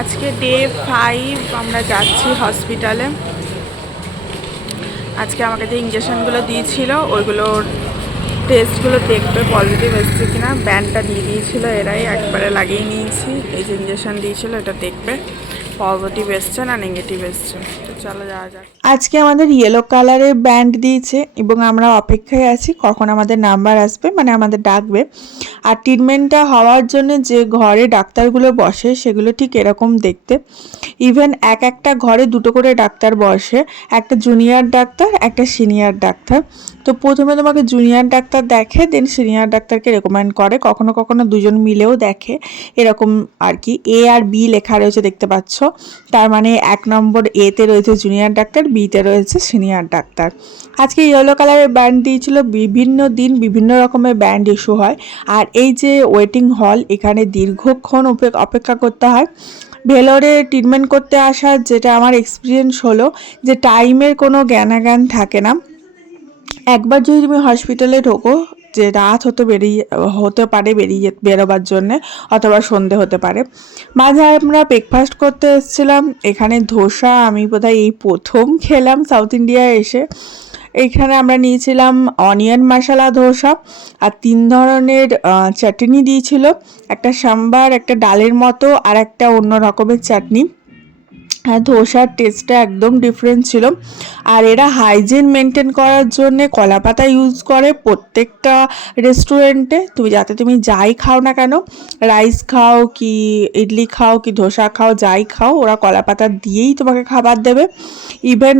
আজকে ডে 5 আমরা যাচ্ছি হসপিটালে। আজকে আমাকে যে ইঞ্জেকশনগুলো দিয়েছিল ওইগুলোর টেস্টগুলো দেখবে পজিটিভ এসছে কিনা। ব্যান্ডটা দিয়ে দিয়েছিল, এরাই একবারে লাগিয়ে নিয়েছি। এই যে ইঞ্জেকশন দিয়েছিল এটা দেখবে পজিটিভ এসছে না নেগেটিভ এসছে। তো চলো যাওয়া যাক। আজকে আমাদের ইয়েলো কালারের ব্যান্ড দিয়েছে এবং আমরা অপেক্ষায় আছি কখন আমাদের নাম্বার আসবে, মানে আমাদের ডাকবে। আর ট্রিটমেন্টটা হওয়ার জন্য যে ঘরে ডাক্তারগুলো বসে সেগুলো ঠিক এরকম দেখতে। ইভেন একটা ঘরে দুটো করে ডাক্তার বসে, একটা জুনিয়র ডাক্তার একটা সিনিয়র ডাক্তার। তো প্রথমে তোমাকে জুনিয়র ডাক্তার দেখে, দেন সিনিয়র ডাক্তারকে রেকমেন্ড করে, কখনো কখনো দুজন মিলেও দেখে, এরকম আর কি। এ আর বি লেখা রয়েছে দেখতে পাচ্ছ, তার মানে 1 নম্বর এতে রয়েছে জুনিয়র ডাক্তার, বিতে রয়েছে সিনিয়র ডাক্তার। আজকে ইয়েলো কালারের ব্যান্ড দিয়েছিল। বিভিন্ন দিন বিভিন্ন রকমের ব্যান্ড ইস্যু হয়। আর এই যে ওয়েটিং হল, এখানে দীর্ঘক্ষণ অপেক্ষা করতে হয়। ভেলোরে ট্রিটমেন্ট করতে আসা যেটা আমার এক্সপিরিয়েন্স হলো যে টাইমের কোনো জ্ঞানাজ্ঞান থাকে না। একবার যদি তুমি হসপিটালে ঢোকো, যে রাত হতে পারে বেরোবার জন্যে, অথবা সন্ধে হতে পারে। মাঝে আমরা ব্রেকফাস্ট করতে এসেছিলাম। এখানে ধোসা আমি বোধহয় এই প্রথম খেলাম সাউথ ইন্ডিয়ায় এসে। এখানে আমরা নিয়েছিলাম অনিয়ন মশলা ধোসা, আর 3 ধরনের চাটনি দিয়েছিল, একটা সাম্বার, একটা ডালের মতো, আর একটা অন্য রকমের চাটনি। হ্যাঁ, ধোসার টেস্টটা একদম ডিফারেন্ট ছিল। আর এরা হাইজিন মেনটেন করার জন্যে কলাপাতা ইউজ করে প্রত্যেকটা রেস্টুরেন্টে। যাতে তুমি যাই খাও না কেন, রাইস খাও কি ইডলি খাও কি ধোসা খাও, যাই খাও, ওরা কলাপাতা দিয়েই তোমাকে খাবার দেবে। ইভেন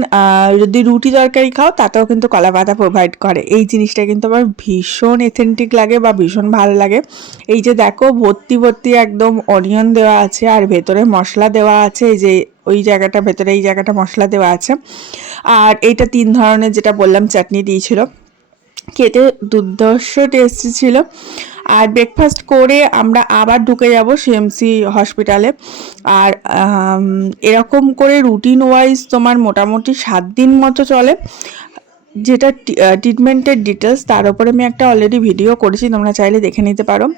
যদি রুটি তরকারি খাও তাতেও কিন্তু কলাপাতা প্রোভাইড করে। এই জিনিসটা কিন্তু আমার ভীষণ এথেন্টিক লাগে বা ভীষণ ভালো লাগে। এই যে দেখো ভর্তি ভর্তি একদম অনিয়ন দেওয়া আছে, আর ভেতরে মশলা দেওয়া আছে। এই যে ওই জায়গাটা ভেতরে এই জায়গাটা মশলা দেওয়া আছে। আর এইটা 3 ধরনের যেটা বললাম চাটনি দিয়েছিল, খেতে দুর্ধর্ষ টেস্টি ছিল। আর ব্রেকফাস্ট করে আমরা আবার ঢুকে যাব সিএমসি হসপিটালে। আর এরকম করে রুটিন ওয়াইজ তোমার মোটামুটি 7 দিন মতো চলে। যেটা ট্রিটমেন্টের ডিটেলস, তার উপরে আমি একটা অলরেডি ভিডিও করেছি, তোমরা চাইলে দেখে নিতে পারো।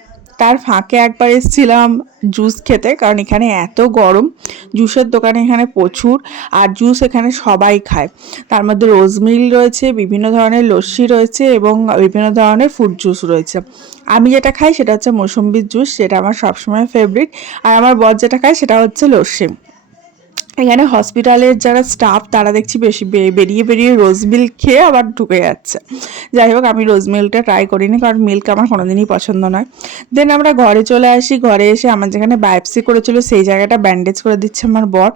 তার ফাঁকে একবার এসেছিলাম জুস খেতে, কারণ এখানে এত গরম। জুসের দোকানে এখানে প্রচুর, আর জুস এখানে সবাই খায়। তার মধ্যে রোজমিল রয়েছে, বিভিন্ন ধরনের লস্যি রয়েছে, এবং বিভিন্ন ধরনের ফ্রুট জুস রয়েছে। আমি যেটা খাই সেটা হচ্ছে মৌসুম্বির জুস, যেটা আমার সবসময় ফেভারিট। আর আমার বর যেটা খায় সেটা হচ্ছে লস্যি। এখানে হসপিটালের যারা স্টাফ তারা দেখছি বেশি বেরিয়ে বেরিয়ে রোজ মিল্ক খেয়ে আবার ঢুকে যাচ্ছে। যাই হোক, আমি রোজ মিল্কটা ট্রাই করিনি, কারণ মিল্ক আমার কোনোদিনই পছন্দ নয়। দেন আমরা ঘরে চলে আসি। ঘরে এসে আমার যেখানে বায়োপসি করেছিল সেই জায়গাটা ব্যান্ডেজ করে দিচ্ছে আমার বর।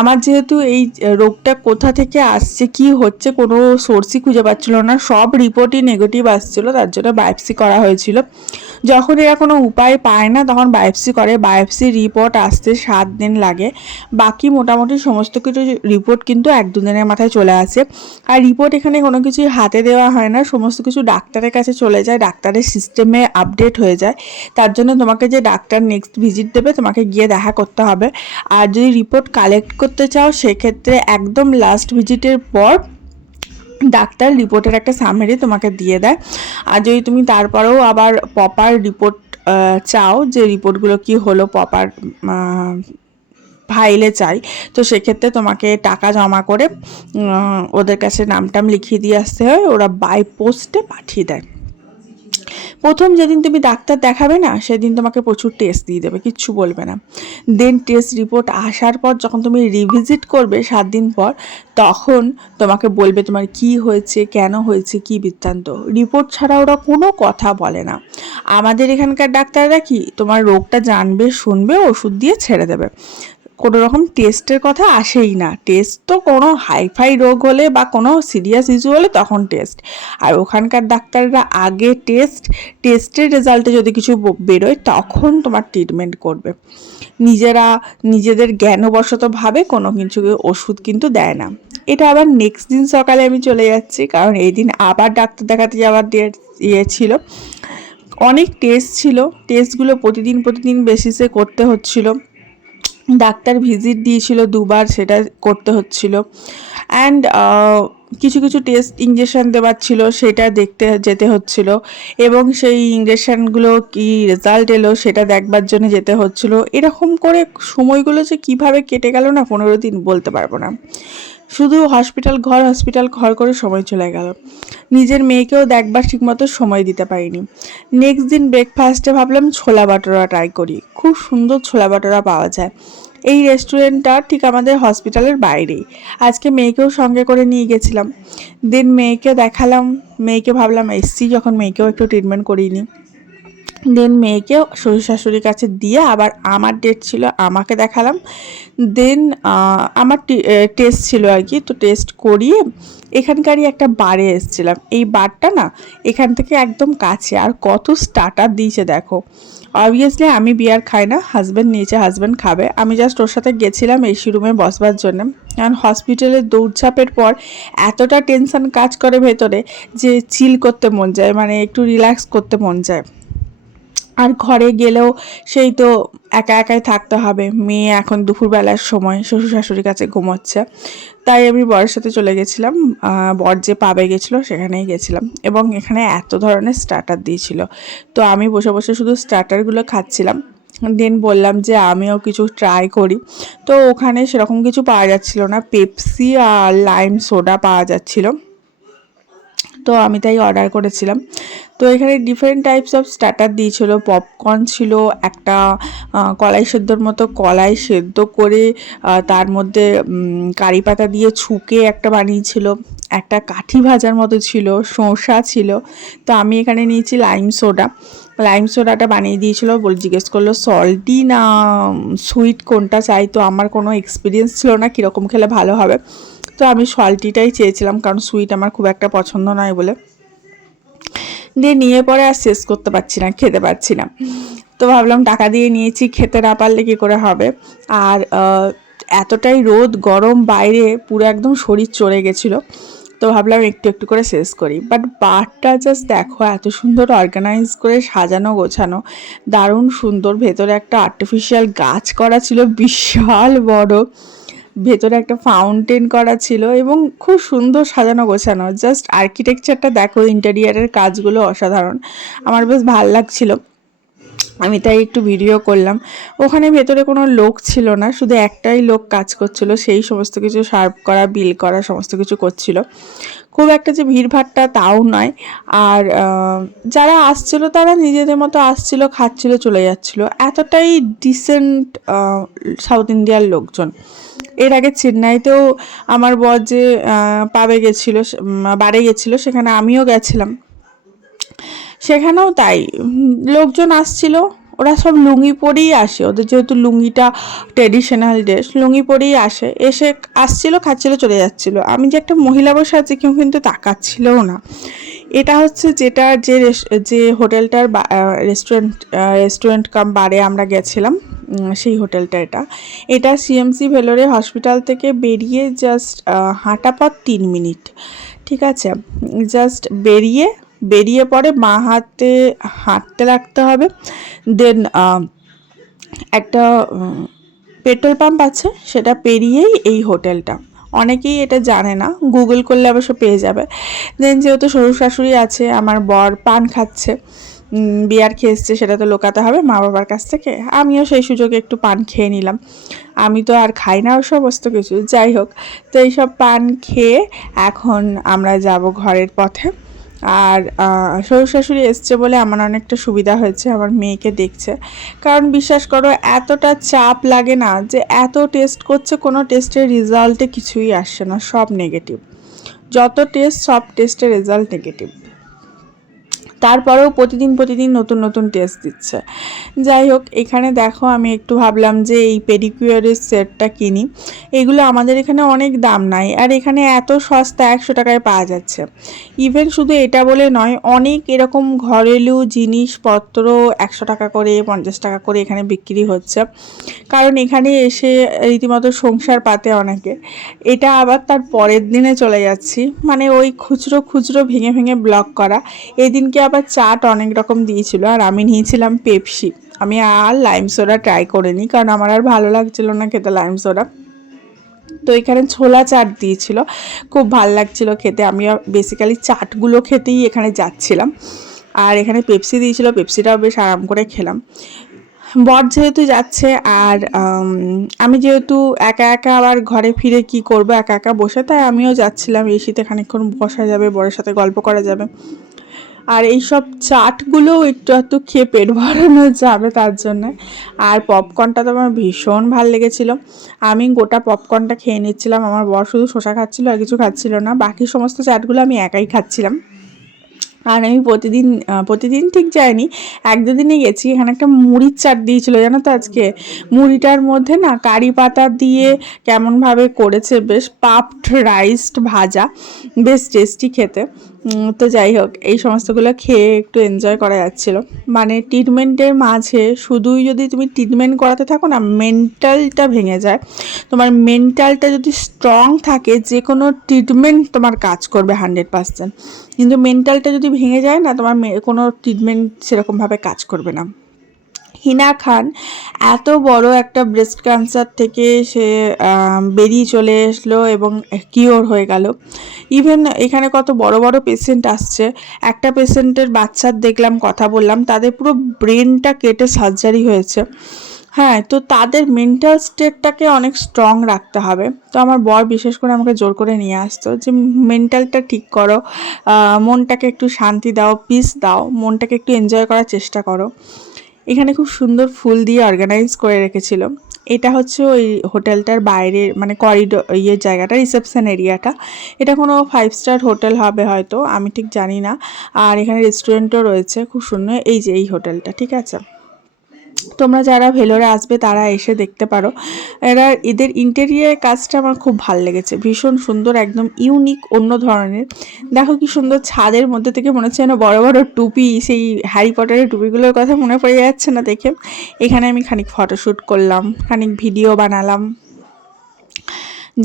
আমার যেহেতু এই রোগটা কোথা থেকে আসছে কি হচ্ছে কোনো সোর্সই খুঁজে পাচ্ছিল না, সব রিপোর্টই নেগেটিভ আসছিল, তার জন্য বায়োপসি করা হয়েছিল। যখন এরা কোনো উপায় পায় না তখন বায়োপসি করে। বায়োপসি রিপোর্ট আসতে 7 দিন লাগে। বাকি মোটামুটি সমস্ত কিছু রিপোর্ট কিন্তু 1-2 দিনের মাথায় চলে আসে। আর রিপোর্ট এখানে কোনো কিছুই হাতে দেওয়া হয় না, সমস্ত কিছু ডাক্তারের কাছে চলে যায়, ডাক্তারের সিস্টেমে আপডেট হয়ে যায়। তার জন্য তোমাকে যে ডাক্তার নেক্সট ভিজিট দেবে তোমাকে গিয়ে দেখা করতে হবে। আর যদি রিপোর্ট কালেক্ট করতে চাও সেক্ষেত্রে একদম লাস্ট ভিজিটের পর ডাক্তার রিপোর্টের একটা সামারি তোমাকে দিয়ে দেয়। আর যদি তুমি তারপরেও আবার প্রপার রিপোর্ট চাও, যে রিপোর্টগুলো কি হলো প্রপার ফাইলে চাই, তো সেক্ষেত্রে তোমাকে টাকা জমা করে ওদের কাছে নামটাম লিখিয়ে দিয়ে আসতে হয়, ওরা বাই পোস্টে পাঠিয়ে দেয়। প্রথম যেদিন তুমি ডাক্তার দেখাবে না সেদিন তোমাকে প্রচুর টেস্ট দিয়ে দেবে, কিচ্ছু বলবে না। দেন টেস্ট রিপোর্ট আসার পর যখন তুমি রিভিজিট করবে 7 দিন পর, তখন তোমাকে বলবে তোমার কি হয়েছে, কেন হয়েছে, কি বৃত্তান্ত। রিপোর্ট ছাড়া ওরা কোনো কথা বলে না। আমাদের এখানকার ডাক্তাররা কি তোমার রোগটা জানবে, শুনবে, ওষুধ দিয়ে ছেড়ে দেবে, কোনো রকম টেস্টের কথা আসেই না। টেস্ট তো কোনো হাইফাই রোগ হলে বা কোনো সিরিয়াস ইস্যু হলে তখন টেস্ট। আর ওখানকার ডাক্তাররা আগে টেস্টের রেজাল্টে যদি কিছু বেরোয় তখন তোমার ট্রিটমেন্ট করবে। নিজেদের জ্ঞানবশতভাবে কোনো কিছু ওষুধ কিন্তু দেয় না। এটা আবার নেক্সট দিন সকালে আমি চলে যাচ্ছি, কারণ এই দিন আবার ডাক্তার দেখাতে যাওয়ার ডেট ছিল। অনেক টেস্ট ছিল, টেস্টগুলো প্রতিদিন বেসিসে করতে হচ্ছিল। ডাক্তার ভিজিট দিয়েছিল 2 বার, সেটা করতে হচ্ছিল। অ্যান্ড কিছু কিছু টেস্ট ইঞ্জেকশন দেওয়ার ছিল, সেটা দেখতে যেতে হচ্ছিল, এবং সেই ইঞ্জেকশনগুলো কি রেজাল্ট এলো সেটা দেখবার জন্য যেতে হচ্ছিল। এরকম করে সময়গুলো যে কিভাবে কেটে গেল না 15 দিন বলতে পারবো না। শুধু হসপিটাল ঘর করে সময় চলে গেল। নিজের মেয়েকেও দেখবার ঠিকমতো সময় দিতে পারিনি। নেক্সট দিন ব্রেকফাস্টে ভাবলাম ছোলা বাটোরা ট্রাই করি, খুব সুন্দর ছোলা বাটোরা পাওয়া যায়। এই রেস্টুরেন্টটা ঠিক আমাদের হসপিটালের বাইরেই। আজকে মেয়েকেও সঙ্গে করে নিয়ে গেছিলাম। দেন মেয়েকে দেখালাম, মেয়েকে ভাবলাম এসছি যখন মেয়েকেও একটু ট্রিটমেন্ট করিয়ে নিই। দেন মেয়েকে শ্বশুর শাশুড়ির কাছে দিয়ে আবার আমার ডেট ছিল, আমাকে দেখালাম। দেন আমার টেস্ট ছিল আর কি, তো টেস্ট করিয়ে এখানকারই একটা বারে এসেছিলাম। এই বারটা না এখান থেকে একদম কাছে, আর কত স্টার্টার দিয়েছে দেখো। অবভিয়াসলি আমি বিয়ার খাই না, হাজব্যান্ড নিয়েছে, হাজব্যান্ড খাবে। আমি জাস্ট ওর সাথে গেছিলাম এসি রুমে বসবার জন্য। কারণ হসপিটালের দৌড়ঝাঁপের পর এতটা টেনশন কাজ করে ভেতরে যে চিল করতে মন যায়, মানে একটু রিল্যাক্স করতে মন যায়। আর ঘরে গেলেও সেই তো একা একাই থাকতে হবে। মেয়ে এখন দুপুরবেলার সময় শ্বশুর শাশুড়ির কাছে ঘুমোচ্ছে, তাই আমি বরের সাথে চলে গেছিলাম। বর যে পাবে গেছিলো সেখানেই গেছিলাম, এবং এখানে এত ধরনের স্টার্টার দিয়েছিল, তো আমি বসে বসে শুধু স্টার্টারগুলো খাচ্ছিলাম। দেন বললাম যে আমিও কিছু ট্রাই করি, তো ওখানে সেরকম কিছু পাওয়া যাচ্ছিল না, পেপসি আর লাইম সোডা পাওয়া যাচ্ছিলো, তো আমি তাই অর্ডার করেছিলাম। তো এখানে ডিফারেন্ট টাইপস অফ স্টার্টার দিয়েছিল। পপকর্ন ছিল, একটা কলাই সেদ্ধর মতো কলাই সেদ্ধ করে তার মধ্যে কারি পাতা দিয়ে ছুঁকে একটা বানিয়েছিল, একটা কাঠি ভাজার মতো ছিল, শসা ছিল। তো আমি এখানে নিয়েছি লাইম সোডাটা বানিয়ে দিয়েছিল, জিজ্ঞেস করলো সল্টি না সুইট কোনটা চাই। তো আমার কোনো এক্সপিরিয়েন্স ছিল না কীরকম খেলে ভালো হবে, তো আমি সল্টিটাই চেয়েছিলাম, কারণ সুইট আমার খুব একটা পছন্দ নয় বলে। দিয়ে নিয়ে পরে আর শেষ করতে পারছি না, খেতে পারছি না। তো ভাবলাম টাকা দিয়ে নিয়েছি, খেতে না পারলে কী করে হবে। আর এতটাই রোদ গরম বাইরে, পুরো একদম শরীর চড়ে গেছিলো, তো ভাবলাম একটু একটু করে শেষ করি। বাট বারটা জাস্ট দেখো, এত সুন্দর অর্গানাইজ করে সাজানো গোছানো, দারুণ সুন্দর। ভেতরে একটা আর্টিফিশিয়াল গাছ করা ছিল বিশাল বড়, ভেতরে একটা ফাউন্টেন করা ছিল, এবং খুব সুন্দর সাজানো গোছানো। জাস্ট আর্কিটেকচারটা দেখো, ইন্টেরিয়ারের কাজগুলো অসাধারণ, আমার বেশ ভাল লাগছিল। আমি তাই একটু ভিডিও করলাম। ওখানে ভেতরে কোনো লোক ছিল না, শুধু একটাই লোক কাজ করছিল, সেই সমস্ত কিছু সার্ভ করা, বিল করা, সমস্ত কিছু করছিল। খুব একটা যে ভিড়ভাট্টা তাও নয়। আর যারা আসছিল তারা নিজেদের মতো আসছিল, খাচ্ছিল, চলে যাচ্ছিল। এতটাই ডিসেন্ট সাউথ ইন্ডিয়ার লোকজন। এর আগে চেন্নাইতেও আমার বর যে বারে গেছিলো, সেখানে আমিও গেছিলাম, সেখানেও তাই লোকজন আসছিল। ওরা সব লুঙ্গি পরেই আসে, ওদের যেহেতু লুঙ্গিটা ট্রেডিশনাল ড্রেস, লুঙ্গি পরেই আসছিল, খাচ্ছিল, চলে যাচ্ছিল। আমি যে একটা মহিলা বসে আছি কেউ কিন্তু তাকাচ্ছিলও না। এটা হচ্ছে যে হোটেলটার রেস্টুরেন্ট কাম বারে আমরা গেছিলাম, সেই হোটেলটা। এটা সিএমসি ভেলোরে হসপিটাল থেকে বেরিয়ে জাস্ট হাঁটা পথ 3 মিনিট, ঠিক আছে। জাস্ট বেরিয়ে পরে বাঁ হাতে হাঁটতে রাখতে হবে। দেন একটা পেট্রোল পাম্প আছে, সেটা পেরিয়েই এই হোটেলটা। অনেকেই এটা জানে না, গুগল করলে অবশ্য পেয়ে যাবে। দেন যেহেতু শ্বশুর শাশুড়ি আছে, আমার বর পান খাচ্ছে, বিয়ার খেয়ে এসছে, সেটা তো লোকাতে হবে মা বাবার কাছ থেকে। আমিও সেই সুযোগে একটু পান খেয়ে নিলাম। আমি তো আর খাই না ওর সমস্ত কিছু, যাই হোক। তো এইসব পান খেয়ে এখন আমরা যাব ঘরের পথে। আর শ্বশুর শাশুড়ি এসছে বলে আমার অনেকটা সুবিধা হয়েছে, আমার মেয়েকে দেখছে। কারণ বিশ্বাস করো, এতটা চাপ লাগে না, যে এত টেস্ট করছে, কোনো টেস্টের রেজাল্টে কিছুই আসছে না, সব নেগেটিভ। যত টেস্ট, সব টেস্টের রেজাল্ট নেগেটিভ। তারপরেও প্রতিদিন নতুন টেস্ট দিচ্ছে। যাই হোক, এখানে দেখো আমি একটু ভাবলাম যে এই পেডিকিউরের সেটটা কিনি। এগুলো আমাদের এখানে অনেক দাম নাই, আর এখানে এত সস্তা 100 টাকায় পাওয়া যাচ্ছে। ইভেন শুধু এটা বলে নয়, অনেক এরকম ঘরেলু জিনিসপত্র 100 টাকা করে, 50 টাকা করে এখানে বিক্রি হচ্ছে। কারণ এখানে এসে রীতিমতো সংসার পাতে অনেকে। এটা আবার তার পরের দিনে চলে যাচ্ছি, মানে ওই খুচরো ভেঙে ব্লক করা। এদিনকে আবার চাট অনেক রকম দিয়েছিল, আর আমি নিয়েছিলাম পেপসি। আমি আর লাইম সোডা ট্রাই করিনি, কারণ আমার আর ভালো লাগছিল না খেতে লাইম সোডা। তো এখানে ছোলা চাট দিয়েছিল, খুব ভাল লাগছিল খেতে। আমি বেসিক্যালি চাটগুলো খেতেই এখানে যাচ্ছিলাম। আর এখানে পেপসি দিয়েছিল, পেপসিটাও বেশ আরাম করে খেলাম। বর যেহেতু যাচ্ছে আর আমি যেহেতু একা একা আবার ঘরে ফিরে কি করব, একা একা বসে, তাই আমিও যাচ্ছিলাম। এই শীতে খানিকক্ষণ বসা যাবে, বরের সাথে গল্প করা যাবে। আর এইসব চাটগুলো একটু খেয়ে পেট ভরানো যাবে তার জন্য। আর পপকর্নটা তো আমার ভীষণ ভাল লেগেছিলো। আমি গোটা পপকর্নটা খেয়ে নিচ্ছিলাম, আমার বর শুধু শসা খাচ্ছিল আর কিছু খাচ্ছিল না। বাকি সমস্ত চাটগুলো আমি একাই খাচ্ছিলাম। আর আমি প্রতিদিন ঠিক যাইনি, 1-2 দিনই গেছি। এখানে একটা মুড়ির চাট দিয়েছিল জানো তো আজকে। মুড়িটার মধ্যে না কারি পাতা দিয়ে কেমনভাবে করেছে, বেশ পাফড রাইসড ভাজা, বেশ টেস্টি খেতে। তো যাই হোক, এই সমস্তগুলো খেয়ে একটু এনজয় করা যাচ্ছিল। মানে ট্রিটমেন্টের মাঝে শুধুই যদি তুমি ট্রিটমেন্ট করাতে থাকো না, মেন্টালটা ভেঙে যায়। তোমার মেন্টালটা যদি স্ট্রং থাকে, যে কোনো ট্রিটমেন্ট তোমার কাজ করবে 100%। কিন্তু মেন্টালটা যদি ভেঙে যায় না, তোমার কোনো ট্রিটমেন্ট সেরকমভাবে কাজ করবে না। হিনা খান এত বড় একটা ব্রেস্ট ক্যান্সার থেকে সে বেরিয়ে চলে এসলো এবং কিওর হয়ে গেল। ইভেন এখানে কত বড় বড় পেশেন্ট আসছে। একটা পেশেন্টের বাচ্চার দেখলাম, কথা বললাম, তাদের পুরো ব্রেনটা কেটে সার্জারি হয়েছে। হ্যাঁ, তো তাদের মেন্টাল স্টেটটাকে অনেক স্ট্রং রাখতে হবে। তো আমার বর বিশেষ করে আমাকে জোর করে নিয়ে আসতো যে মেন্টালটা ঠিক করো, মনটাকে একটু শান্তি দাও, পিস দাও, মনটাকে একটু এনজয় করার চেষ্টা করো। এখানে খুব সুন্দর ফুল দিয়ে অর্গানাইজ করে রেখেছিল। এটা হচ্ছে ওই হোটেলটার বাইরে, মানে করিডোর জায়গাটা, রিসেপশন এরিয়াটা। এটা কোনো 5 স্টার হোটেল হবে হয়তো, আমি ঠিক জানি না। আর এখানে রেস্টুরেন্টও রয়েছে, খুব সুন্দর। এই যে এই হোটেলটা, ঠিক আছে। তোমরা যারা ভেলোরে আসবে তারা এসে দেখতে পারো। এদের ইন্টেরিয়ার কাজটা আমার খুব ভালো লেগেছে, ভীষণ সুন্দর, একদম ইউনিক, অন্য ধরনের। দেখো কি সুন্দর, ছাদের মধ্যে থেকে মনে হচ্ছে যেন বড় বড় টুপি, সেই হ্যারি পটারের টুপিগুলোর কথা মনে পড়ে যাচ্ছে না দেখে। এখানে আমি খানিক ফটোশ্যুট করলাম, খানিক ভিডিও বানালাম।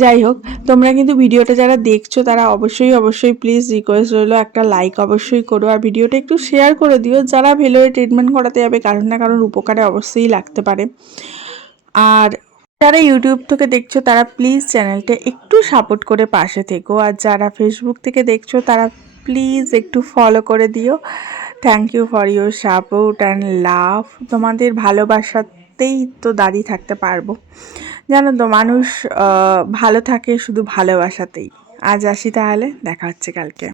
যাই হোক, তোমরা কিন্তু ভিডিওটা যারা দেখছো তারা অবশ্যই প্লিজ রিকোয়েস্ট রইলো, একটা লাইক অবশ্যই করো, আর ভিডিওটা একটু শেয়ার করে দিও। যারা ভেলোরে ট্রিটমেন্ট করাতে যাবে, কারণ না কারণ উপকারে অবশ্যই লাগতে পারে। আর যারা ইউটিউব থেকে দেখছো তারা প্লিজ চ্যানেলটা একটু সাপোর্ট করে পাশে থেকো। আর যারা ফেসবুক থেকে দেখছো তারা প্লিজ একটু ফলো করে দিও। Thank you for your support and love. তোমাদের ভালোবাসাতেই তো দাঁড়িয়ে থাকতে পারবো। জানো তো, মানুষ ভালো থাকে শুধু ভালোবাসাতেই। আজ আসি তাহলে, দেখা হচ্ছে কালকে।